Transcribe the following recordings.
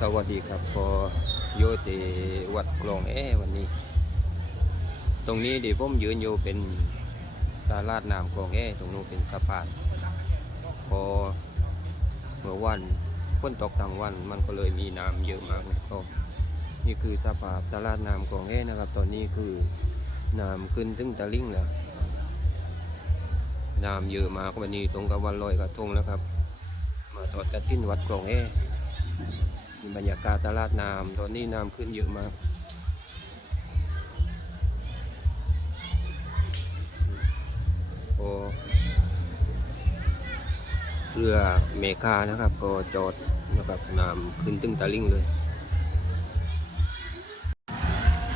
สวัสดีครับพอโยติวัดกลองแอวันนี้ ตรงนี้ที่ผมยืนอยู่เป็นตลาดน้ำกลองแอตรงนู้นเป็นสะพาน พอเมื่อวันฝนตกทั้งวันมันก็เลยมีน้ำเยอะมากนะก็นี่คือสภาพตลาดน้ำกลองแอนะครับ ตอนนี้คือน้ำขึ้นถึงตะลิ่งแล้วน้ำเยอะมากวันนี้ตรงกับวันลอยกระทงแล้วครับ มาทอดกระถินวัดกลองแอ มีบรรยากาศตลาดน้ำตอนนี้น้ำขึ้นเยอะมากโอ้เรือเมกานะครับก็จอดนะครับน้ำขึ้นตึงตะลิ่งเลย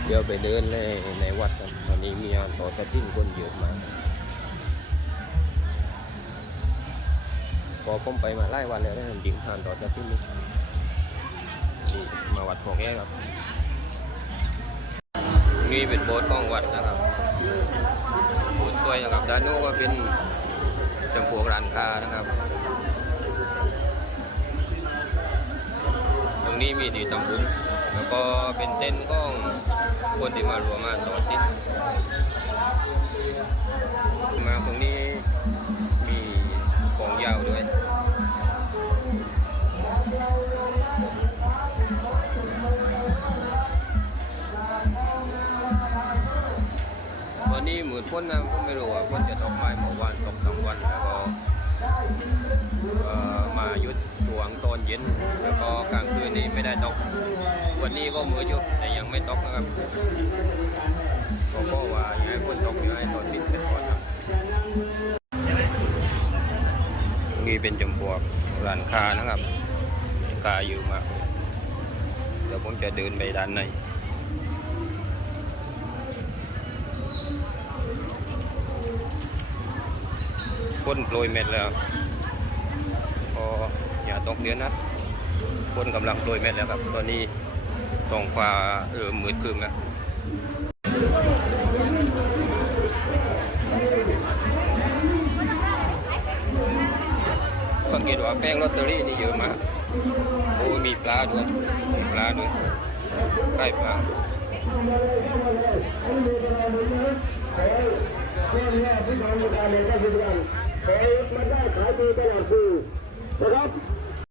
เดี๋ยวไปเดินเลยในวัดกันตอนนี้มีงานต่อกระติ้นคนเยอะมากพอผมไปมาไล่วันแล้วได้จริงทานต่อกระติ้นนี่ นี่มาวัดของแกครับนี่เป็นโบสถ์ของวัดนะครับโบสถ์สวยนะครับด้านโน้นก็เป็นจำพวกร้านค้านะครับ ตรงนี้มีดีตำบุญแล้วก็เป็นเต้นท์ของคนที่มารวมมาต่อติดมาตรงนี้มีกองยาวด้วย วันนะก็ไม่รู้ว่าพ้นจะตกไหมเมื่อวานตกทั้งวันแล้วก็มายุดช่วงตอนเย็น แล้วก็กลางคืนนี้ไม่ได้ตก วันนี้ก็มือยุบแต่ยังไม่ตกนะครับก็เพราะว่าอยากให้พ้นตกอยู่ให้ตอนปิดเสร็จก่อนครับนี่เป็นจำพวกร้านค้านะครับค้าอยู่มาเดี๋ยวผมจะเดินไปด้านใน พ่นโปรยเม็ดแล้วพออย่าตกเดือนนะพ่นกำลังโปรยเม็ดแล้วครับ ตอนนี้ท้องฟ้าเออมืดคืมแล้วสังเกตว่าแป้งลอตเตอรี่นี่เยอะมากโอ้มีปลาด้วยมีปลาด้วยไข่ปลา แม่แม่ที่ทำการเรียนการศึกษาขอมันได้ขายดีตลอดปีนะครับ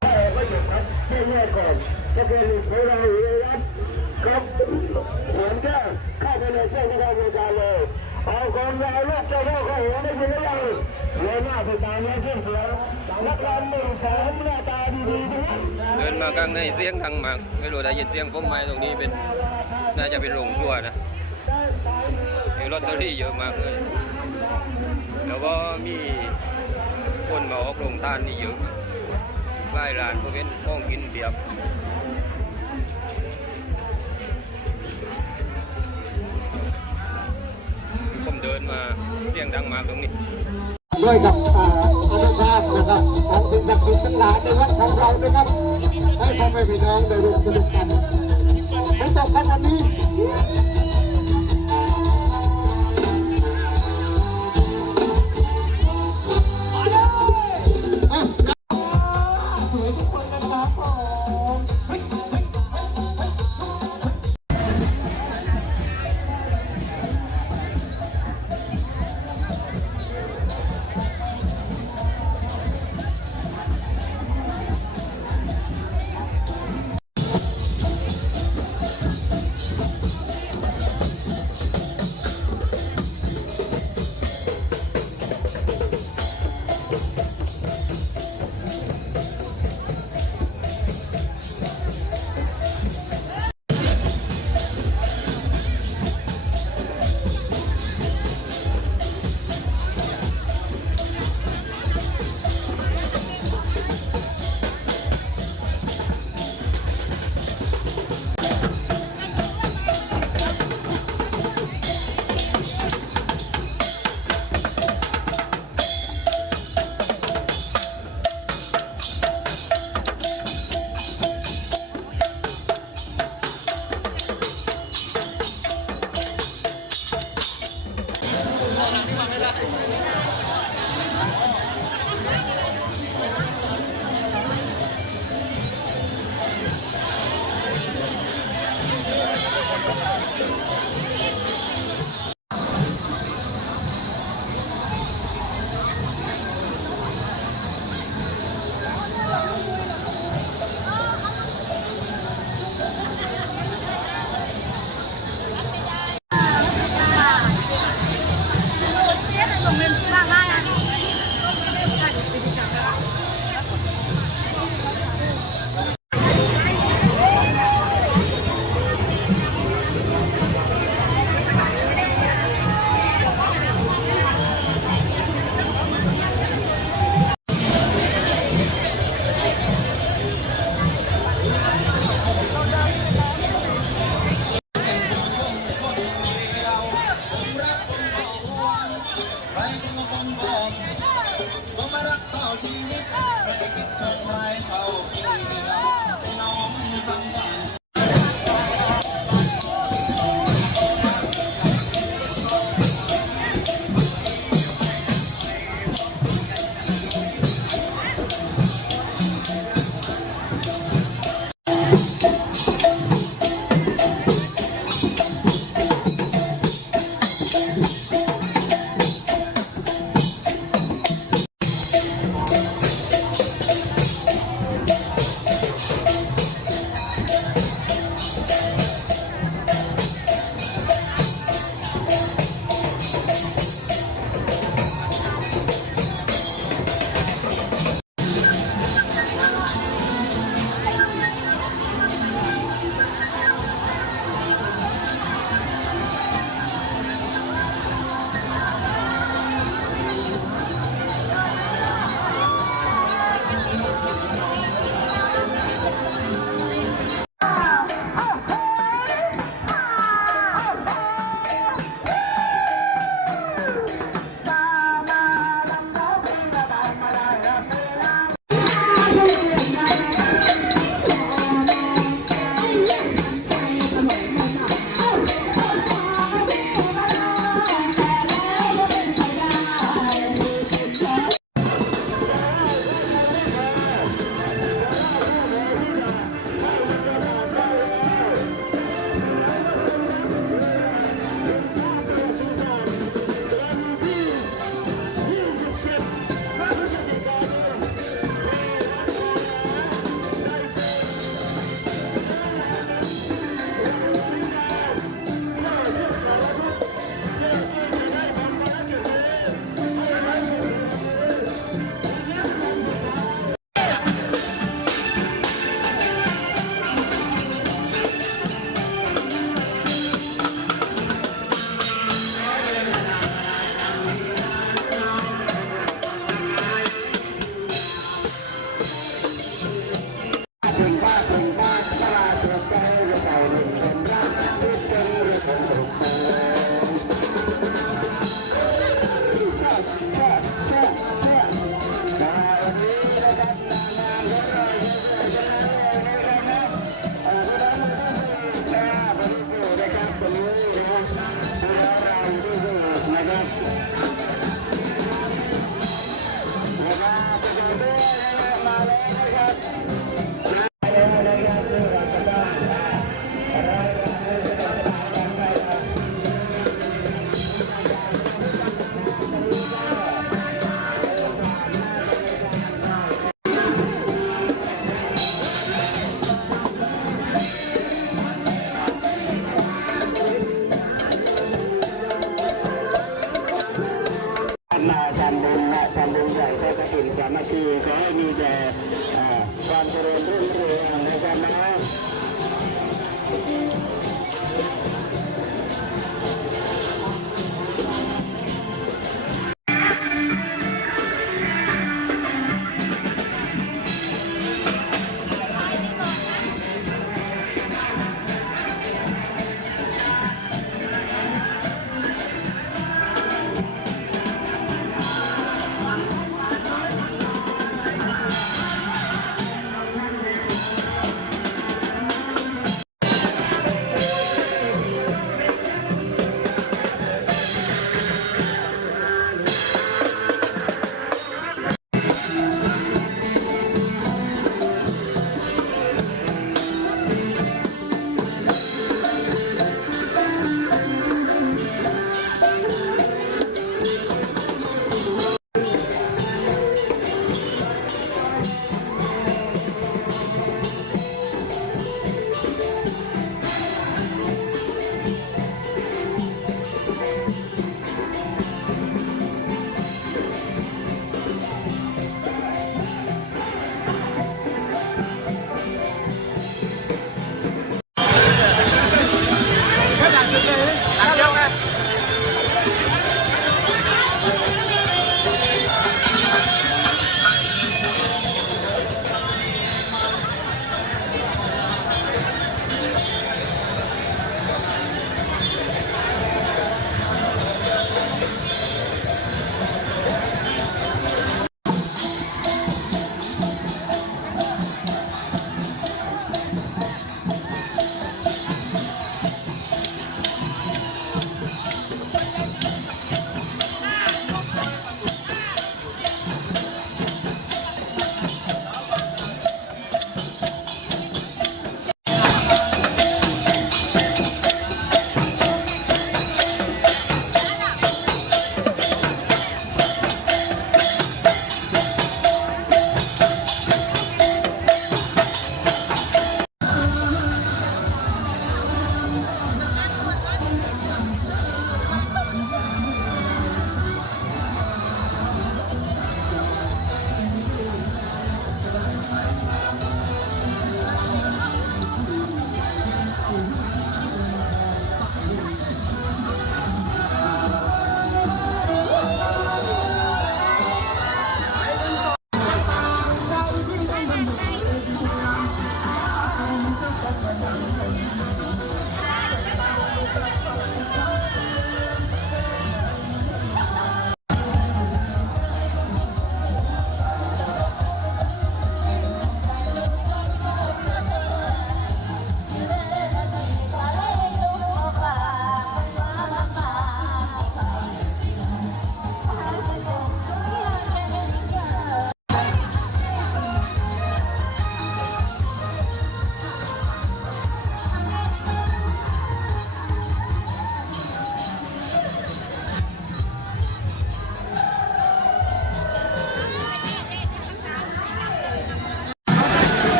แม่ก็หยุดครับแม่แม่ก่อนก็คือหนึ่งของเราอยู่ในวัดครับสวนแก้วเข้าไปในเจ้าพระบริการเลยเอาของเราลูกจะเจ้าเข้าหัวไม่ยินแล้วเลยหน้าไปตามนี้ขึ้นเสียงนักเรียนหนึ่งสองหน้าตาดีๆนะเดินมากลางในเสียงดังมากไม่รู้ได้ยินเสียงผมไหมตรงนี้เป็นน่าจะเป็นโรงครัวนะมีลอตเตอรี่เยอะมากเลย แล้วก็มีคนมาออกโรงทานนี่เยอะใกล้ร้านก็เป็นห้องกินเบียบผมเดินมาเสียงดังมากตรงนี้ด้วยกับอาอนุภาพนะครับของสิ่งศักดิ์สิทธิ์ทั้งหลายในวัดของเรานะครับให้พ่อแม่พี่น้องได้ร่วมสนุกกันไม่จบครับวันนี้ คนกันครับผม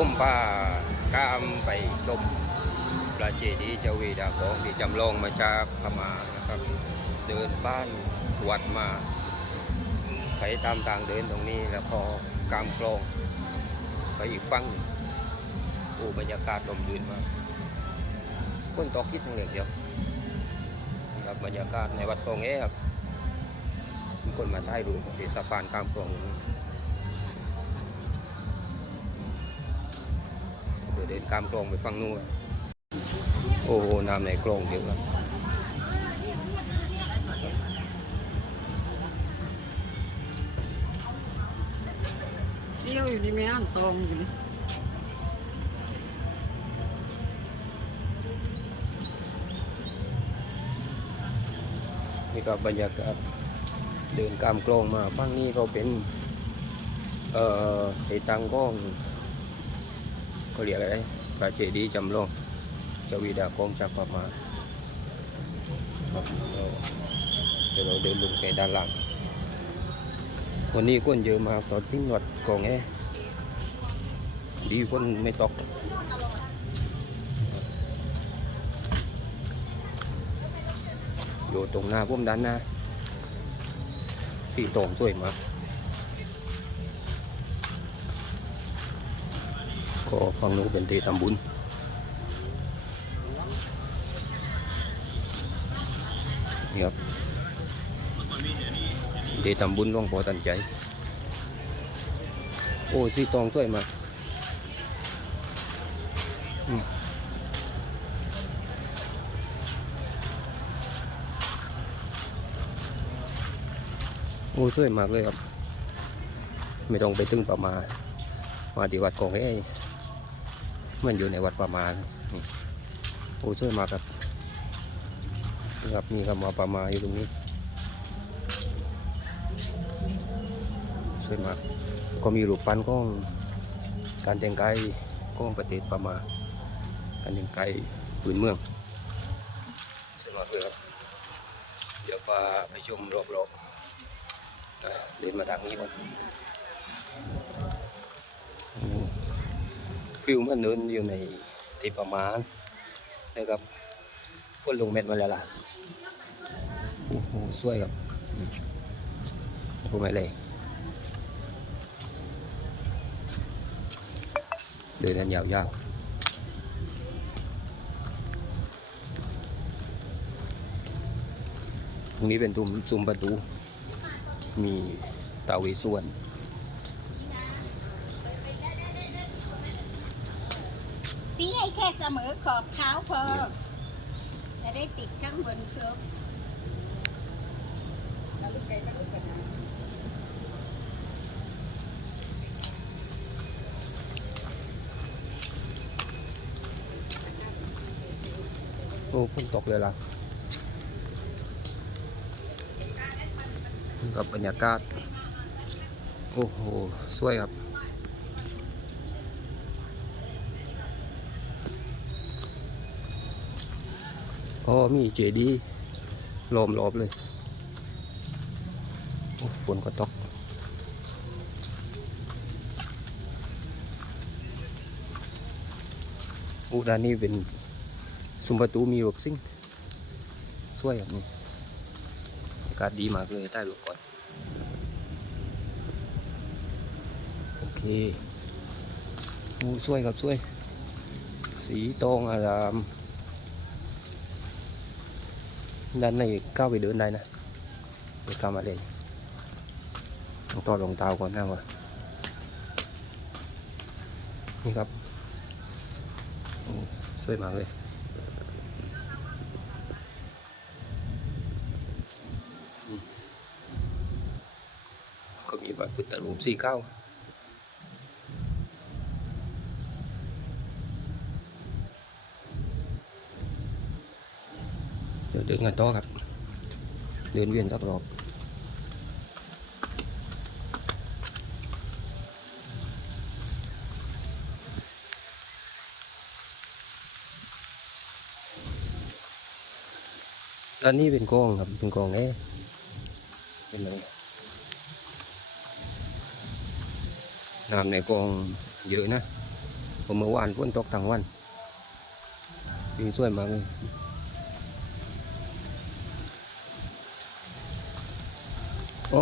ผมพากามไปชมพระเจดีย์เจวีดากองที่จำลองมาจากพม่านะครับ เดินบ้านวัดมาไปตามทางเดินตรงนี้แล้วก็กามกลองไปอีกฝั่งโอ้บรรยากาศลมลื่นมากคนตกคิดทั้งเลยเดียวครับบรรยากาศในวัดกองแอครับมีคนมาถ่ายรูปที่สะพานกามกลอง เดี๋ยวเดินกามกลองไปฝั่งนู้นโอ้โหน้ำในกลองเยอะครับเที่ยวอยู่นี่แม่อ่านตองอยู่นี่นี่ก็บรรยากาศเดินกามกลองมาฝั่งนี้ก็เป็น เอ่อที่ตั้งกล้อง เขาเรียกอะไรพระเจดีย์จำลองจวีดากองจากพม่าครับก็เดี๋ยวเราเดินลงไปด้านล่างวันนี้คนเยอะมากตอนทิ้งวัดกองแอดีคนไม่ตกอยู่ตรงหน้าพุ่มด้านหน้าสีตรงสวยมาก ก็ฟังนู้นเป็นที่ทำบุญนี่ครับที่ทำบุญหลวงพ่อตันใจ โอ้สีตองสวยมากอืมโอ้สวยมากเลยครับ ไม่ต้องไปตึงประมา มาที่วัดกองเอ้ มันอยู่ในวัดประมานี่โอ้สวยมากครับนี่ครับมีคำว่าประมาณอยู่ตรงนี้สวยมากก็มีรูปปั้นของการแต่งกายของประเทศประมาณการแต่งกายปืนเมืองสวยมากเลยครับเดี๋ยวพาไปชมรอบๆเดินมาทางนี้ก่อน ฟิวมันเดินอยู่ในที่ประมาณนะครับฝนลงเม็ดมาแล้วล่ะโอ้โหสวยครับพูดไม่เลยเดินกันยาวๆตรงนี้เป็นตุ่มซุมประตู มีตาเวส่วน เสมอขอบเท้าพอ จะได้ติดข้างบนครบโอ้ฝนตกเลยล่ะกับบรรยากาศ โอ้โห สวยครับ อ๋อมีเจดีย์ล้อมรอบเลยฝนก็ตกอ้ด้านนี้เป็นซุ้มประตูมีแบบซิ่งสวยแบบนี้อากาศดีมากเลยใต้รูปก่อนโอเคโอ้สวยครับสวย สีทองอาราม ด้านในก้าวไปเดินได้นะไปก้าวมาเลยต้องต่อดรองเท้าก่อนนะวะนี่ครับโอ้สวยมากเลย ก็มีพระพุทธรูปสีเก้า เดินกันต่อครับ เดินเวียนสักรอบด้านนี้เป็นกองครับ เป็นกองแอร์เป็นอะไรน้ำในกองเยอะนะ ผมเมื่อวานฝนตกทั้งวันวิวสวยมากเลย โอ้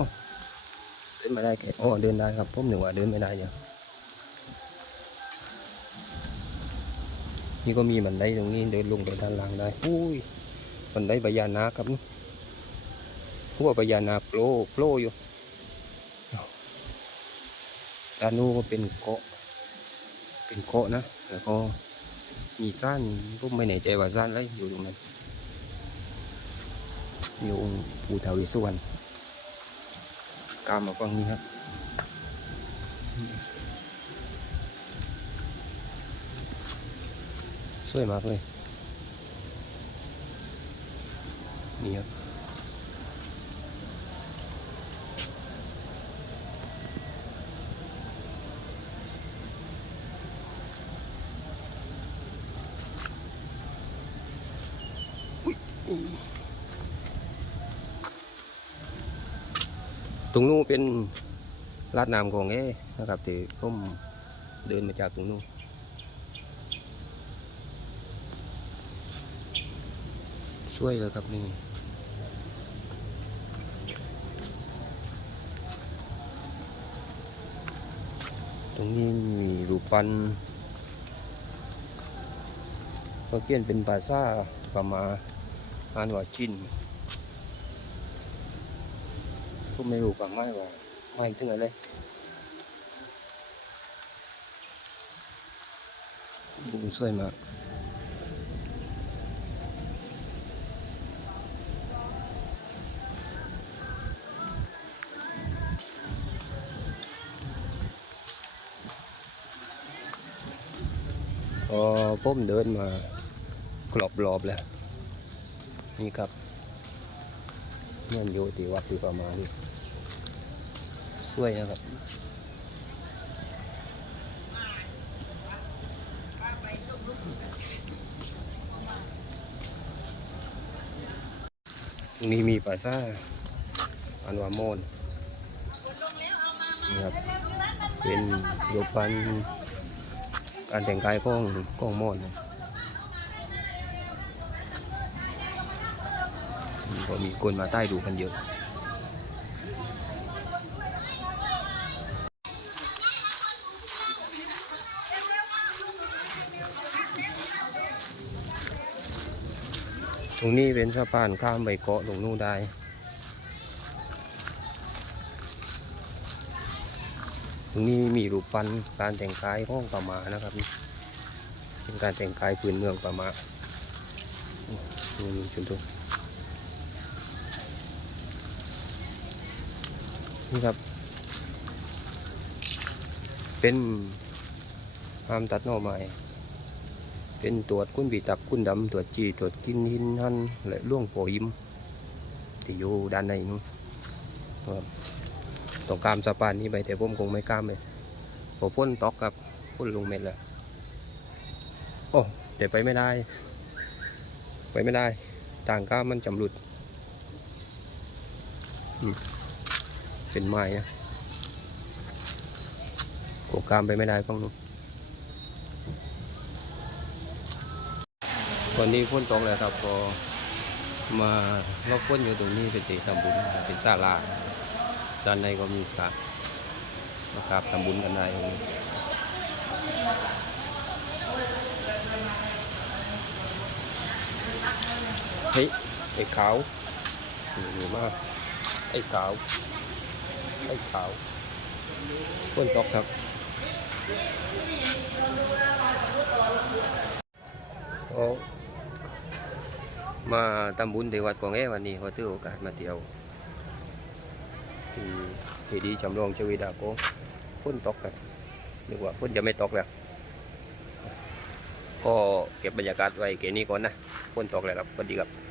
เดินไม่ได้แกโอ้เดินได้ครับผมหนึ่งว่าเดินไม่ได้อยู่นี่ก็มีบันไดตรงนี้เดินลงไปด้านล่างได้อุ้ยบันไดพญานาคครับพวกพญานาคโผล่โผล่อยู่ด้านนู้นก็เป็นเกาะ เป็นเกาะนะ แล้วก็มีซ่านผมไม่แน่ใจว่าซ่านอะไรอยู่ตรงนั้นมีองค์ปู่ท้าวเวสสุวรรณ กามมาฟังนี้ครับสวยมากเลยนี่ครับ ตรงนู้นเป็นลาดน้ำของเอนะครับที่ผมเดินมาจากตรงนู้นช่วยเลยครับนี่ตรงนี้มีรูปปั้นก็เขียนเป็นภาษาพม่าอ่านว่าชิน ผมไม่รู้ความหมายว่าหมายถึงอะไรดูสวยมากพอผมเดินมากรอบรอบๆแล้วนี่ครับ เมื่อนอยู่ที่วัดที่ประมาณนี้สวยนะครับนี้มีปราสาอันวาโมนนี่ครับ เป็นรูปปั้นการแต่งกายของของโมนนะ ก็มีคนมาใต้ดูกันเยอะ ตรงนี้เป็นสะพานข้ามไปเกาะตรงนู้นได้ตรงนี้มีรูปปั้นการแต่งกายของปามานะครับ เป็นการแต่งกายพื้นเมืองปามาตรงนี้ชุนทุน นี่ครับ เป็นห้ามตัดหน่อไม้เป็นตรวจคุณบีตับคุณดำตรวจจีตรวจกินหินหันและล่วงโปยิมที่อยู่ด้านในนู้นครับต้องกามสะพานนี้ไปแต่ผมคงไม่กล้ามเลยพอพ่นตอกครับพ่นลงเม็ดแล้วโอ้เดี๋ยวไปไม่ได้ ไปไม่ได้ ต่างก้ามมันจำรุด อืม เป็นไม้นะโกกามไปไม่ได้ฟังนู้นตอนนี้พ้นตกแล้วครับพอมาเราพ้นอยู่ตรงนี้เป็นติทำบุญเป็นศาลาด้านในก็มีพระนะครับทำบุญกันได้ตรงนี้เฮ้ยไอ้ขาวนี่มากไอ้ขาว ไอ้ขาวพ้นตกครับโอ้มาทำบุญที่วัดกวางแอวันนี้เขาถือโอกาสมาเที่ยวที่ที่ดีจำลองเจวีดาโกฝนตกกันนึกว่าฝนจะไม่ตกแล้วก็เก็บบรรยากาศไว้แค่นี้ก่อนนะฝนตกแล้วครับสวัสดีครับ